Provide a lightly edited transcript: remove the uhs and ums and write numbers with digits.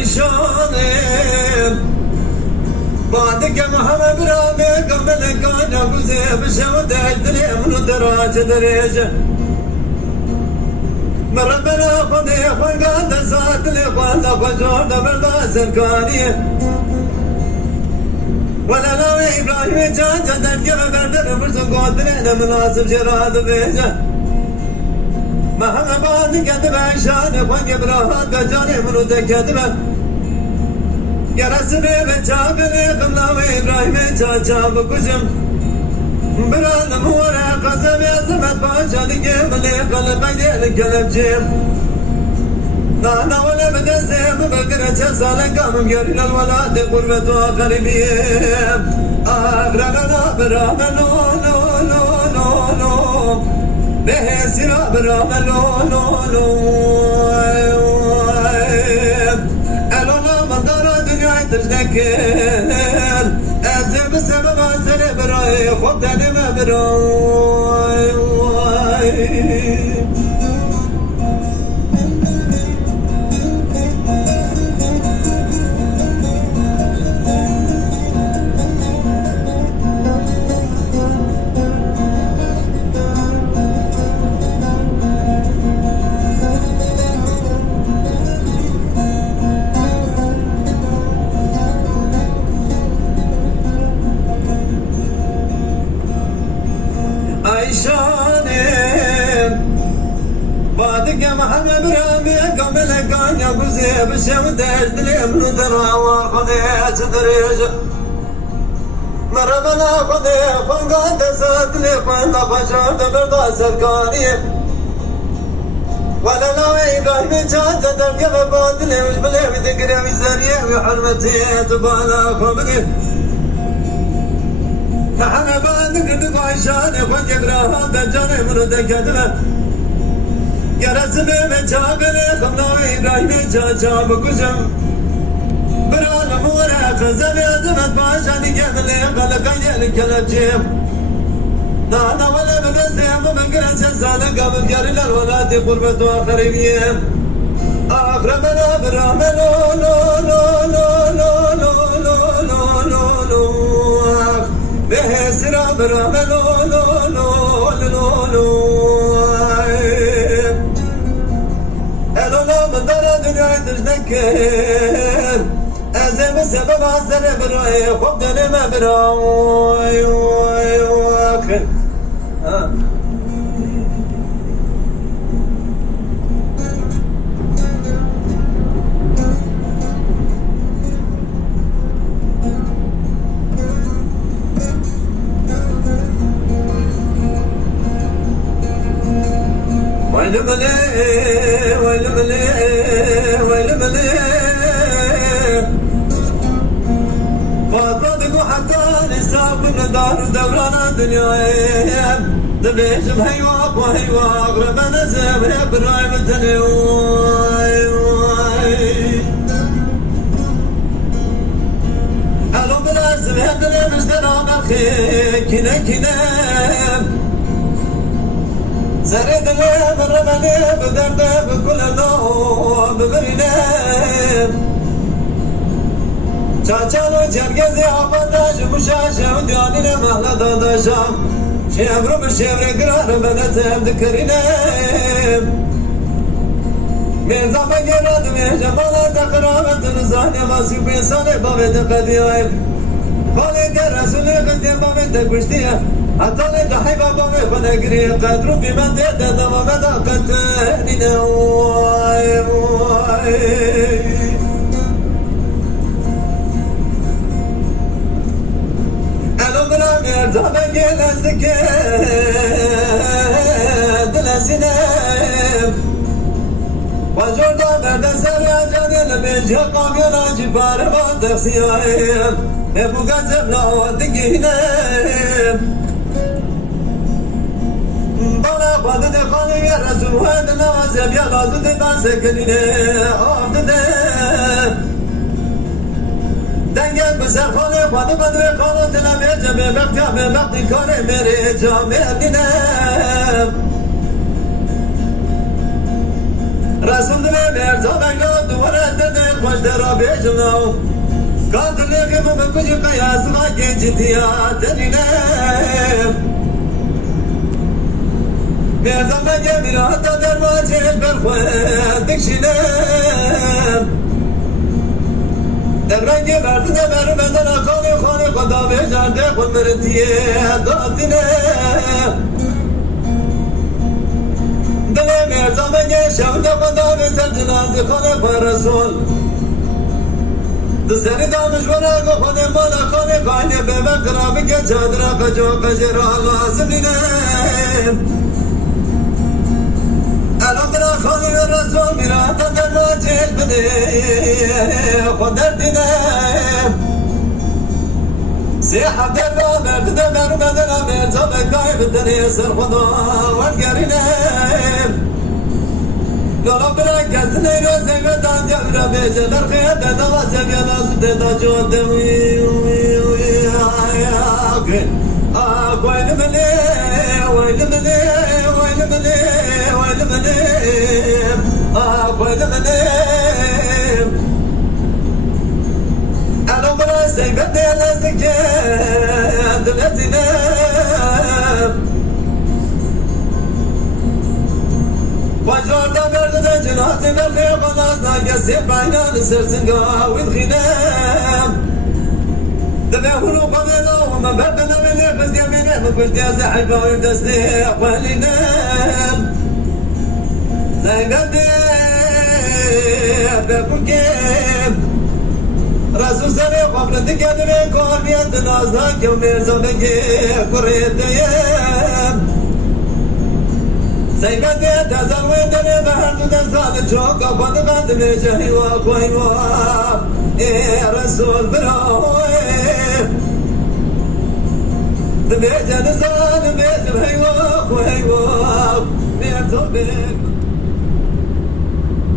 عيشانم بعدك محمد برامي قبل كان يقوزي بشوت عدني من دراج دريجة مربنا خدي خلقان سات لي خوانا فجور دبردا سركاني ولا لو إبراهيم جان جدن كما بردن برسو قدرين مناسب جراد بيجة محمد بعدك كتب عيشان خوانا براهات بجاني منو تكتبه يا رسمي بتشابني قمنا إبراهيم تشاب كجم بران مورا قسم يا زمت باشا نجيب اللي قلب عيدين قلب جيب نانا ولا بدسم بقرة سالك قام مقرن الولاد قربة وقربيب أغرقنا برام لو لو لو لو لو بهسرا برام لو لو لو تشتكل أزم السبب أزل براي خبتني ما براي عيشانم بعدك يا محمد برامي قبل كان يقوزي بشوت عدني من درا وخذي دريجة مرمنا خذي خلقان دسات لي خوانا فجور دبردا سركاني ولا لو إبراهيم جان جدن كما بادلي وش بلي بذكري وزريه وحرمتي تبالا خبري أنا بعدك دق عشان خد يقراها دجاني منو دكتبه يا رسمي من جابني خمنا إبراهيم جاب كجم بران مورا خزم يا زمت باشاني كملي قلق عيال كلب جيب نانا ولا بدسيم بقرن سالك قبل جاري للولاد قربة وقريبيم أقربنا برام لو لو لو لو لو لو لو لو لو بهسرا برام لو لو لو لو لو ألولا من دارا دنيا تشتكل أزم السبب عزل براي خبتني ما براي واخر ويلملي ويلملي ويلملي فاضلك وحتى نساب من دار دوران الدنيا دبيش بهيواق وهيواق ربنا زمر براي متني ألو بلازم هدلي مشترى بالخي كنا كنا زرد لي برمني بدرد بكل نوم ببرينم چاچانو جرگزی آباداش مشاشه و دیانین محلا داداشم شیبرو به شیبر گرار بنتم دکرینم میرزا بگیرد میشه مالا تقرامت نزانی ماسی بیسانه باوید قدیایم خالی در رسولی قدیم باوید گوشتیه حتی لدحی بابا خونگری قدرو بیمن دیده دوام داقت نینه وای وای الو برا میرزا بگیر نزدکه دل زینم وجور دا مرد سر آجانی لبیجی قاگر آجی بارمان دخسیایم نبوگا زبنا دگینم بالا خواهد خانه یا رسول وید نوازه بیا لازو دیدان سکنینه آب ده دنگل بسر خانه خواهد بدر خانه دلم جمعه وقتی همه وقتی کاره میره جامعه دینم رسول دل مرزا بگلا دواره دل خوش در بیجنو قادر لقي من كل قياس ما جيتي تنينا يا زمان جميل حتى دروازه بالخوان تكشينا دبرنگی برد دبر بدن خانه خدا بجرده خود مرتیه دادینه دل مرزامه شود خدا بسر جنازه خانه پر رسول دسری دامش ورا خانه مالا خانه خانه به وقرا بگه چادرا قجو قجرا لازم نینه الان برا خانه رسول میرا تدر واجه بده خود دردینه سیحه در با مرد دمر بدن آمیر بگای بدنی سر خدا ورگرینه لولا برا کسنی روزی بدن جبرا بیجه نرخیه دادا سبیا ناسده دا جوده ويل مني ويل مني ويل مني ويل مني ويل مني أنا براسي بدي لازك دلتنا وجوردا برد جنازي باللي غلطنا قسي بعينا نسرسنقا والخنام دبيهولو قبيلة وما بدنا مني بس يميني ما كنت يا زحفة ويدسني أقوالي نام نايقدي بكل كيف رسول سري قبلتك يدري كون بيد نازك يوم يرزمك قريت ديام سيقدي تزال ويدري بحرد دستال الشوق قد قدمي جهي وقوي يا رسول بروي بيجن زان بيجن هيوق وهيوق بيرتو بيك